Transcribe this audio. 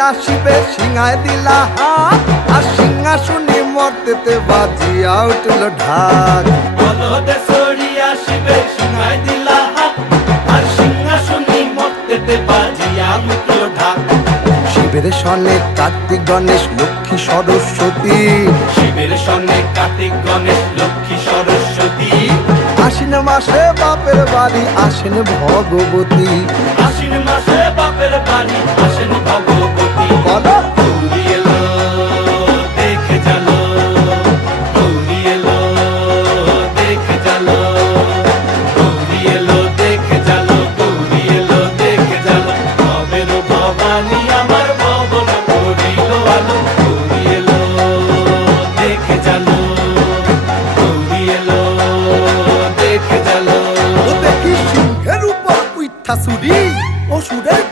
আসিবে সিংহায় দিলা হাত আর সিংহাসনে মর্তেতে বাজিয়া উঠল ঢাক বলদে সরি আসিবে সিংহায় দিলা হাত আর সিংহাসনে মর্তেতে বাজিয়া উঠল ঢাক শিবের সনে কার্তিক গণেশ লক্ষ্মী সরস্বতী শিবের সনে কার্তিক গণেশ লক্ষ্মী সরস্বতী আশ্বিন মাসে বাপের বাড়ি আসেন ভগবতী আশ্বিন মাসে